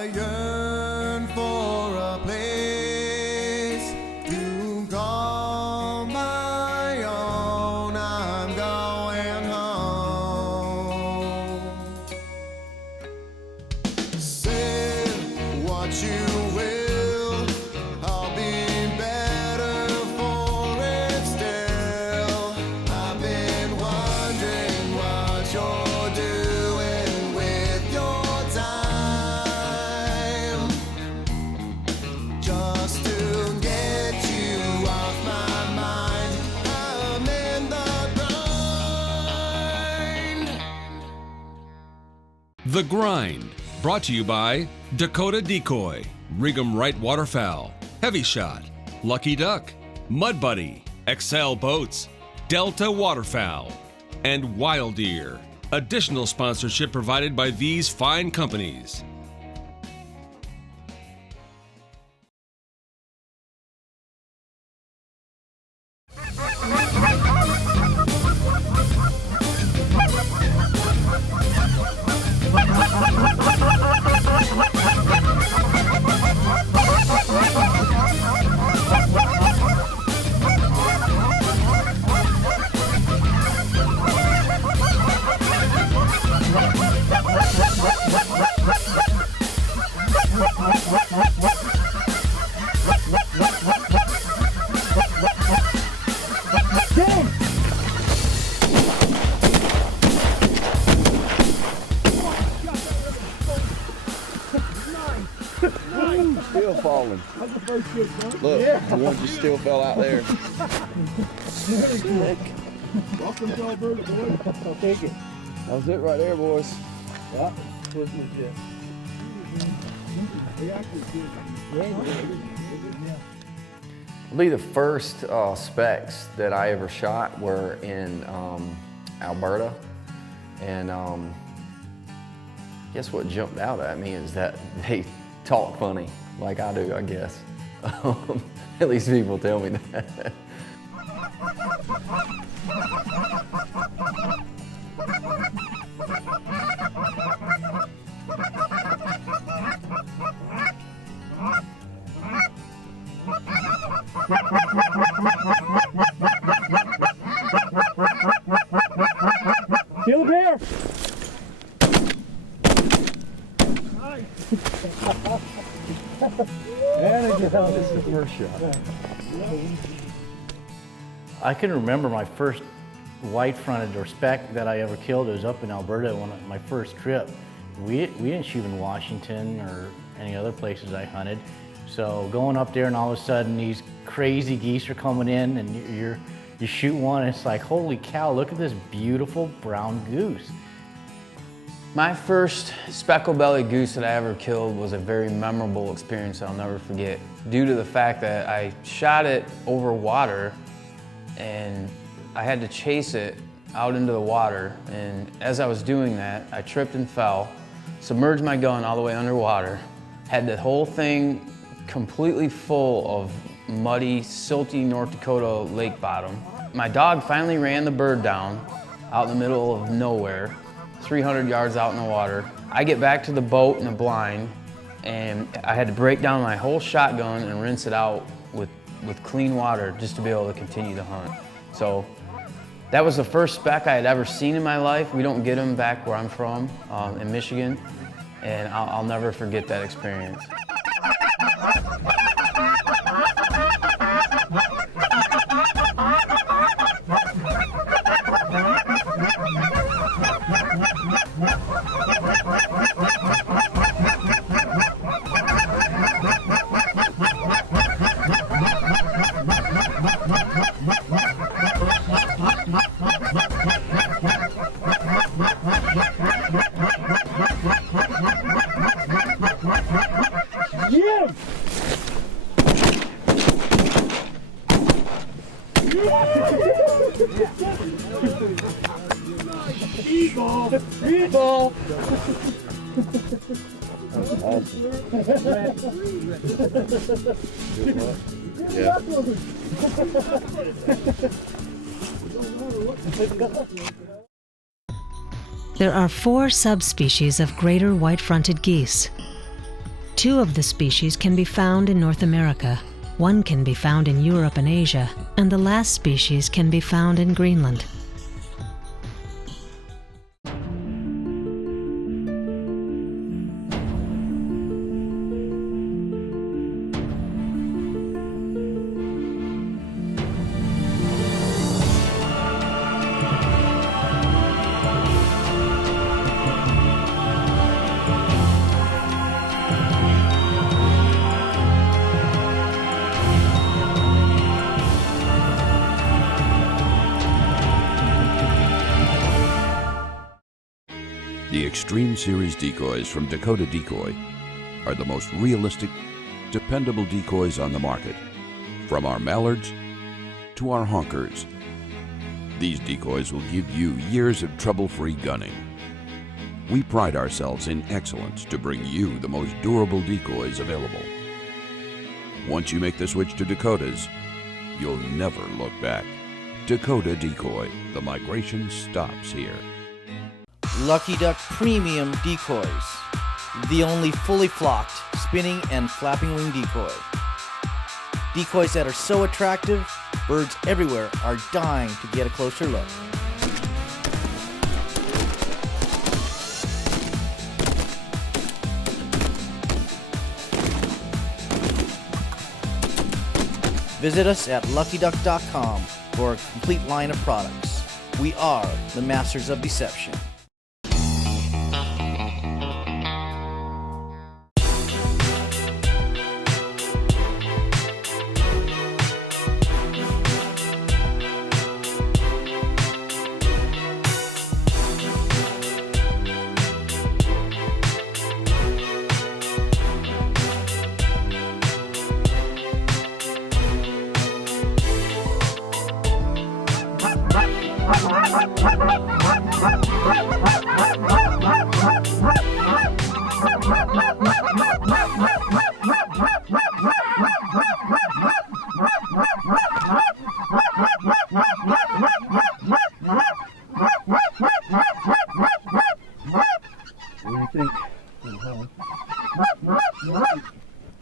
I yearn for a place to call my own. I'm going home. Say what you will, I'll be better for it still. I've been wondering what you're doing with your time, just to get you off my mind. I'm in the grind. The Grind, brought to you by Dakota Decoy, Rig'em Right Waterfowl, Heavy Shot, Lucky Duck, Mud Buddy, Excel Boats, Delta Waterfowl, and Wild Ear. Additional sponsorship provided by these fine companies. Still falling. Look, the one just still fell out there. Welcome to Alberta, boys. I'll take it. That was it right there, boys. Yeah, it was legit. I believe the first specs that I ever shot were in Alberta, and guess what jumped out at me is that they talk funny, like I do, I guess. At least people tell me that. Kill a bear! And again, this is the first shot. I can remember my first white-fronted or speck that I ever killed. It was up in Alberta, my first trip. We didn't shoot in Washington or any other places I hunted. So going up there and all of a sudden these crazy geese are coming in and you shoot one and it's like, holy cow, look at this beautiful brown goose. My first specklebelly goose that I ever killed was a very memorable experience I'll never forget, due to the fact that I shot it over water and I had to chase it out into the water, and as I was doing that, I tripped and fell, submerged my gun all the way underwater, had the whole thing completely full of muddy, silty North Dakota lake bottom. My dog finally ran the bird down out in the middle of nowhere, 300 yards out in the water. I get back to the boat in a blind, and I had to break down my whole shotgun and rinse it out with clean water just to be able to continue to hunt. So that was the first speck I had ever seen in my life. We don't get them back where I'm from, in Michigan, and I'll never forget that experience. Yeah! Eagle! Eagle! That's awesome. Good luck. Yeah. There are 4 subspecies of greater white-fronted geese. 2 of the species can be found in North America, 1 can be found in Europe and Asia, and the last species can be found in Greenland. The Extreme Series decoys from Dakota Decoy are the most realistic, dependable decoys on the market. From our mallards to our honkers, these decoys will give you years of trouble-free gunning. We pride ourselves in excellence to bring you the most durable decoys available. Once you make the switch to Dakotas, you'll never look back. Dakota Decoy, the migration stops here. Lucky Duck Premium Decoys, the only fully flocked, spinning and flapping wing decoy. Decoys that are so attractive, birds everywhere are dying to get a closer look. Visit us at luckyduck.com for a complete line of products. We are the masters of deception. What do you think?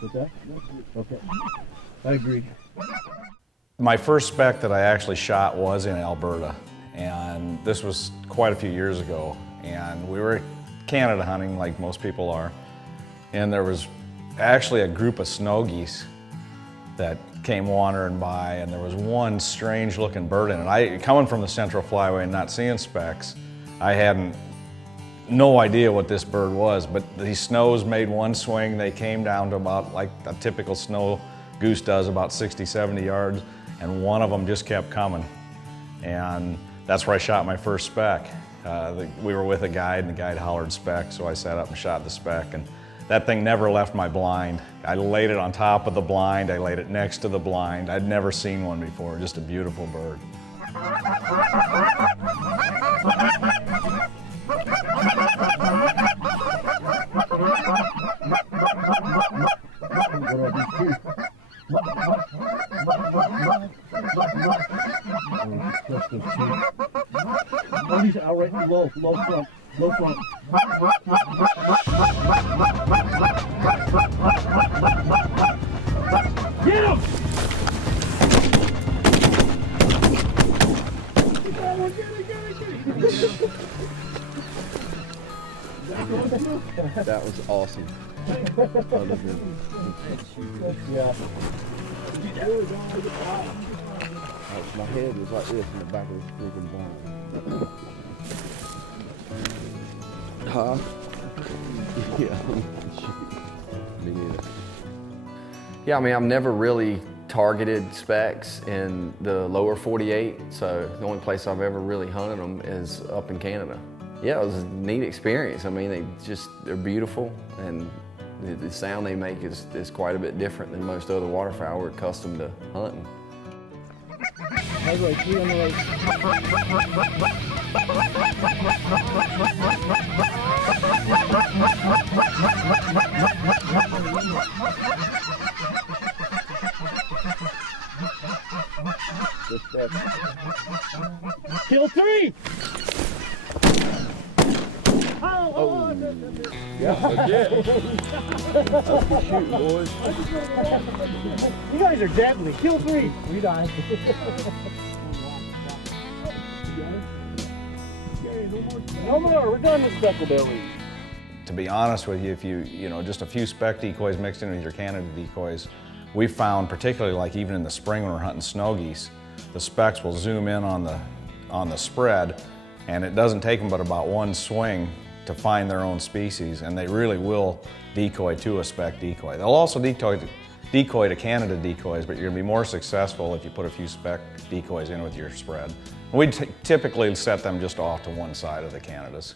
What's that? Okay. I agree. My first spec that I actually shot was in Alberta, and this was quite a few years ago. And we were Canada hunting like most people are, and there was actually a group of snow geese that came wandering by, and there was one strange looking bird in it. Coming from the Central Flyway and not seeing specs, I hadn't no idea what this bird was, but these snows made one swing. They came down to about like a typical snow goose does, about 60, 70 yards, and one of them just kept coming. And that's where I shot my first spec. We were with a guide, and the guide hollered spec, so I sat up and shot the spec, and that thing never left my blind. I laid it on top of the blind, I laid it next to the blind. I'd never seen one before, just a beautiful bird. Oh, he's out right low front. Get him! That was awesome. Yeah. My head was like this in the back of this freaking blind. Huh? Yeah. Me neither. Yeah, I mean, I've never really targeted specs in the lower 48, so the only place I've ever really hunted them is up in Canada. Yeah, it was a neat experience. I mean, they're beautiful, and the sound they make is quite a bit different than most other waterfowl we're accustomed to hunting. That's right, 3 on the right. Kill 3! Oh. Shoot, boys. You guys are deadly. Kill 3. We die. No more. We're done with Specklebelly. To be honest with you, if you know, just a few speck decoys mixed in with your Canada decoys, we found, particularly like even in the spring when we're hunting snow geese, the specks will zoom in on the spread, and it doesn't take them but about one swing to find their own species, and they really will decoy to a speck decoy. They'll also decoy to Canada decoys, but you're gonna be more successful if you put a few speck decoys in with your spread. We typically set them just off to one side of the Canadas.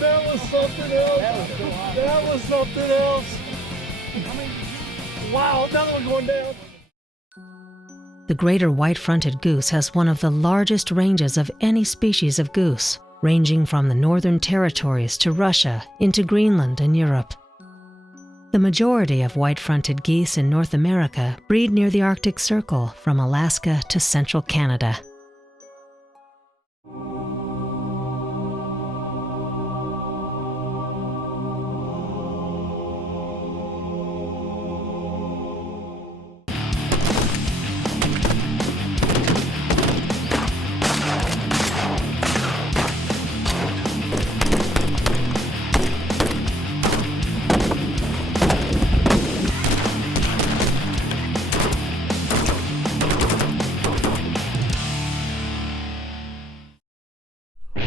That was something else. That was something else. Wow, another one going down. The greater white-fronted goose has one of the largest ranges of any species of goose, ranging from the Northern Territories to Russia into Greenland and Europe. The majority of white-fronted geese in North America breed near the Arctic Circle from Alaska to central Canada.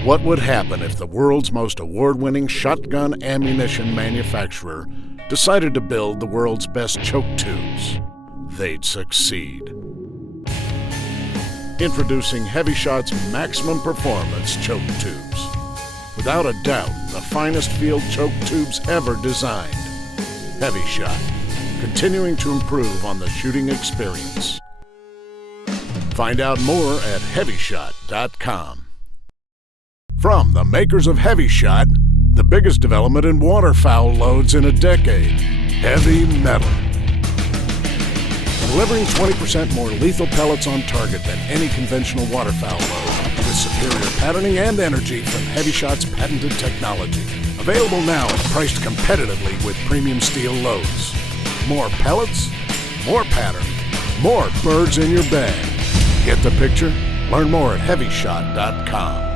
What would happen if the world's most award-winning shotgun ammunition manufacturer decided to build the world's best choke tubes? They'd succeed. Introducing Heavy Shot's maximum performance choke tubes. Without a doubt, the finest field choke tubes ever designed. Heavy Shot, continuing to improve on the shooting experience. Find out more at HeavyShot.com. From the makers of Heavy Shot, the biggest development in waterfowl loads in a decade, Heavy Metal. Delivering 20% more lethal pellets on target than any conventional waterfowl load, with superior patterning and energy from Heavy Shot's patented technology. Available now and priced competitively with premium steel loads. More pellets, more pattern, more birds in your bag. Get the picture? Learn more at HeavyShot.com.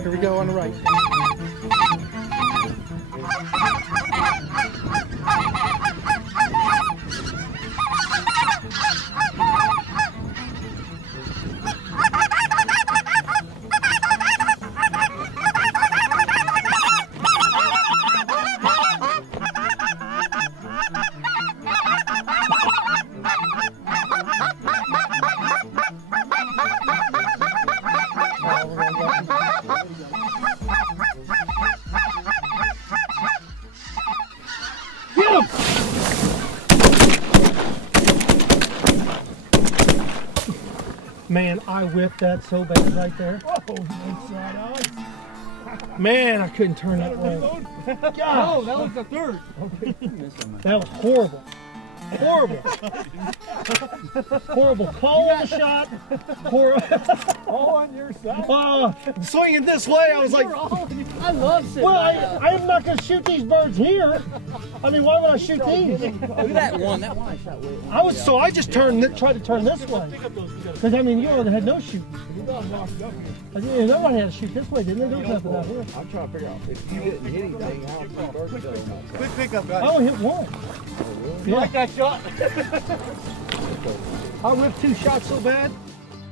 Here we go on the right. Man, I whipped that so bad right there. Man, I couldn't turn that way. God. No, that was the third. That was horrible. Horrible. Horrible. Call on the shot. All on your side. Swinging this way, I was like, I love sitting. well, I'm not going to shoot these birds here. I mean, why would I shoot these? Look at that one. That one I shot way. I just tried to turn this way. Because, I mean, you had no shooting. Nobody had to shoot this way, didn't they? There was nothing out here. I'm trying to figure out if you didn't hit anything, how many birds did it? Quick pickup, guys. I only hit one. You like that shot? I whipped 2 shots so bad.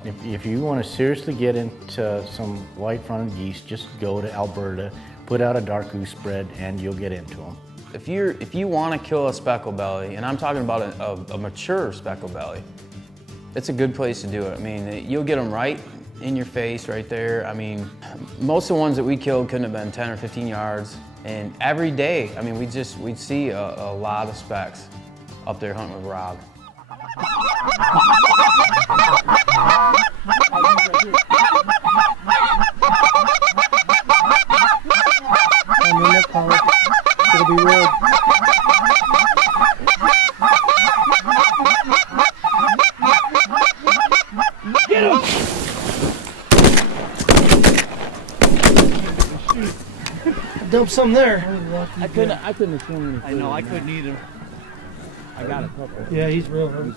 If you want to seriously get into some white-fronted geese, just go to Alberta, put out a dark goose spread, and you'll get into them. If you want to kill a specklebelly, and I'm talking about a mature specklebelly, it's a good place to do it. I mean, you'll get them right in your face right there. I mean, most of the ones that we killed couldn't have been 10 or 15 yards. And every day, I mean, we'd see a lot of specks up there hunting with Rob. I'm in that collar. It'll be red. Get him! Dump some there. I couldn't have seen anything. I know, I couldn't either. I got a couple. Yeah, he's real hurt.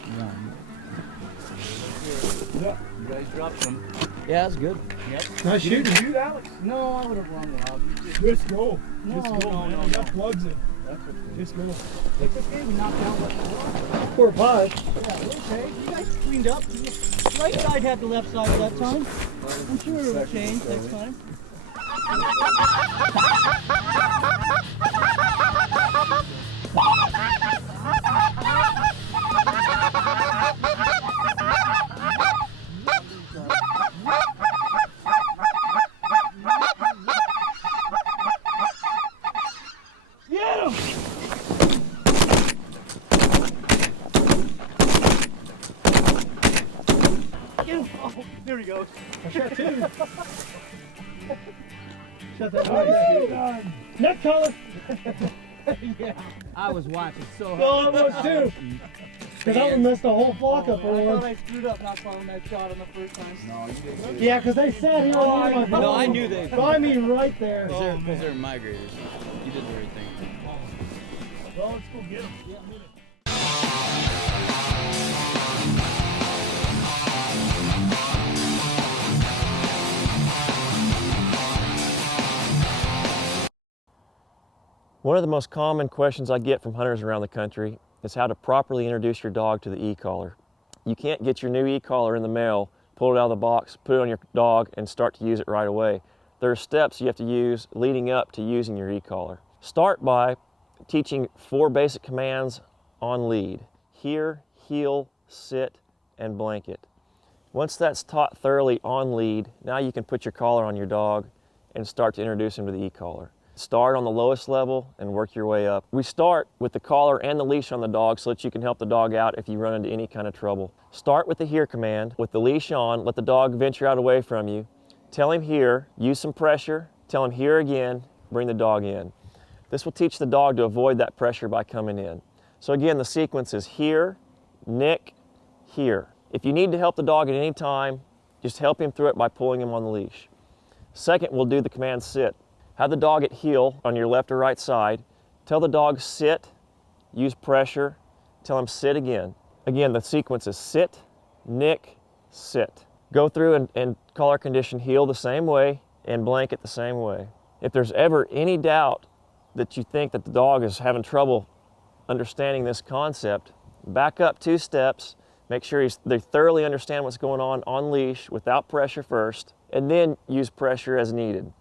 You guys dropped some. Yeah, that's good. Yep. Nice shooting. Did you shoot, Alex? No, I would have run wild. Just go. No, Just go, man. no. We got plugs in. That's okay. Just go. It's okay, we knocked out what you want. 4 or 5. Yeah, okay. You guys cleaned up. Right side had the left side that time. I'm sure it will change next time. There he goes. I shot 2. Shot that one. Neck collar. Yeah, I was watching so hard. No, I was too. Because I would mess the whole flock up for I one. thought I screwed up not following that shot on the first time. No, you didn't. Yeah, because they sat here on my phone. No, I knew they. I mean, right there. Because they're migrators. You did the right thing. Well, let's go get them. Yeah, One of the most common questions I get from hunters around the country is how to properly introduce your dog to the e-collar. You can't get your new e-collar in the mail, pull it out of the box, put it on your dog, and start to use it right away. There are steps you have to use leading up to using your e-collar. Start by teaching 4 basic commands on lead: hear, heel, sit, and blanket. Once that's taught thoroughly on lead, now you can put your collar on your dog and start to introduce him to the e-collar. Start on the lowest level and work your way up. We start with the collar and the leash on the dog so that you can help the dog out if you run into any kind of trouble. Start with the here command. With the leash on, let the dog venture out away from you. Tell him here, use some pressure, tell him here again, bring the dog in. This will teach the dog to avoid that pressure by coming in. So again, the sequence is here, nick, here. If you need to help the dog at any time, just help him through it by pulling him on the leash. Second, we'll do the command sit. Have the dog at heel on your left or right side. Tell the dog sit, use pressure, tell him sit again. Again, the sequence is sit, nick, sit. Go through and collar condition heel the same way and blanket the same way. If there's ever any doubt that you think that the dog is having trouble understanding this concept, back up 2 steps, make sure they thoroughly understand what's going on leash without pressure first, and then use pressure as needed.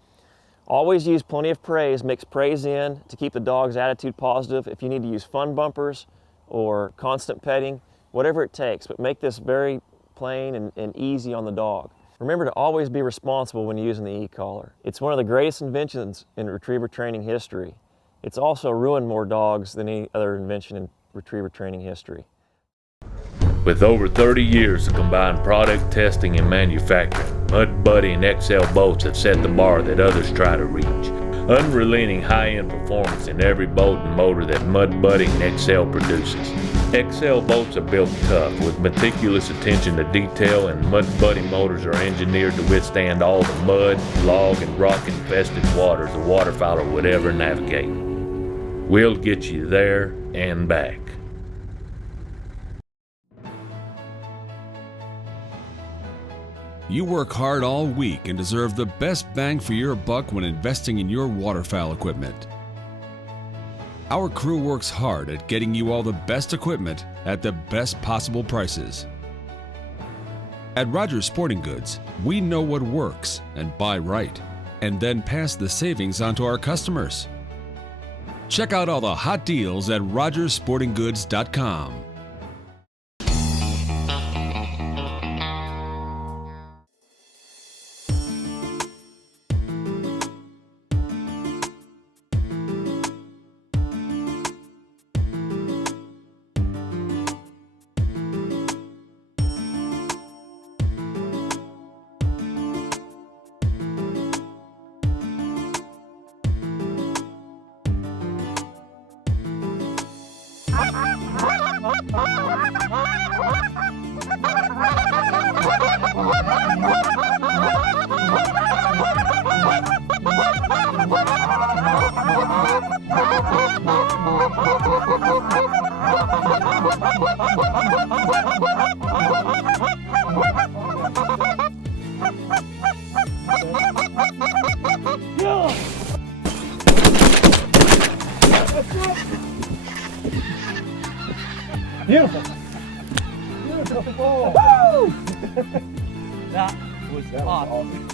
Always use plenty of praise, mix praise in to keep the dog's attitude positive. If you need to use fun bumpers or constant petting, whatever it takes, but make this very plain and easy on the dog. Remember to always be responsible when using the e-collar. It's one of the greatest inventions in retriever training history. It's also ruined more dogs than any other invention in retriever training history. With over 30 years of combined product testing and manufacturing, Mud Buddy and XL boats have set the bar that others try to reach. Unrelenting high-end performance in every boat and motor that Mud Buddy and XL produces. XL boats are built tough with meticulous attention to detail, and Mud Buddy motors are engineered to withstand all the mud, log, and rock-infested waters a waterfowler would ever navigate. We'll get you there and back. You work hard all week and deserve the best bang for your buck when investing in your waterfowl equipment. Our crew works hard at getting you all the best equipment at the best possible prices. At Rogers Sporting Goods, we know what works and buy right, and then pass the savings on to our customers. Check out all the hot deals at rogersportinggoods.com. Beautiful. Beautiful. Woo! That was awesome.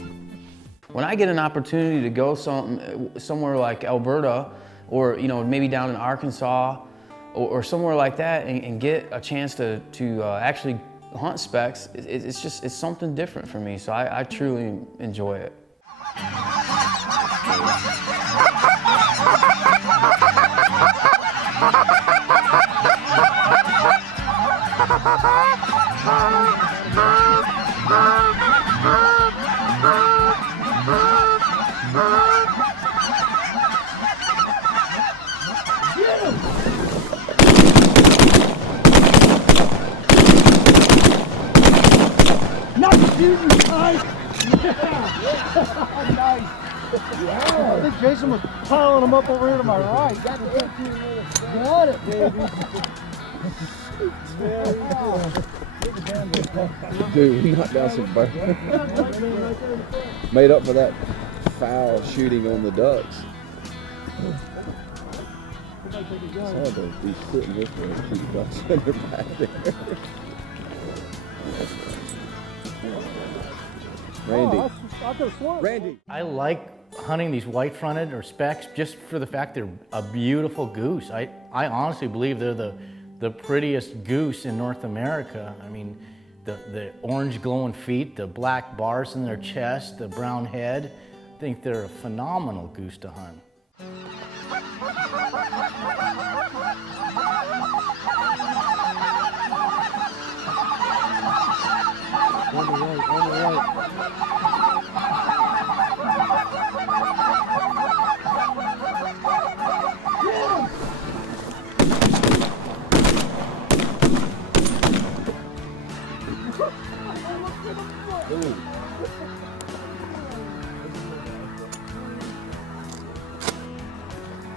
When I get an opportunity to go somewhere like Alberta, or maybe down in Arkansas, or somewhere like that, and get a chance to actually hunt specks, it's something different for me. So I truly enjoy it. Nice. Yeah. I think Jason was piling them up over here to my right. Got it, baby. Dude, we knocked down some birds. Made up for that foul shooting on the ducks. Some of those be sitting this way and keep ducks in their back there. Randy. Randy. I like hunting these white-fronted or specks just for the fact they're a beautiful goose. I honestly believe they're the prettiest goose in North America. I mean, the orange glowing feet, the black bars in their chest, the brown head. I think they're a phenomenal goose to hunt. On the right, on the right.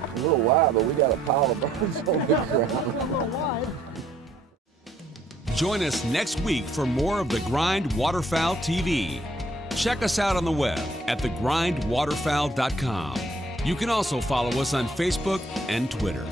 A little wide, but we got a pile of birds on the ground. Join us next week for more of The Grind Waterfowl TV. Check us out on the web at thegrindwaterfowl.com. You can also follow us on Facebook and Twitter.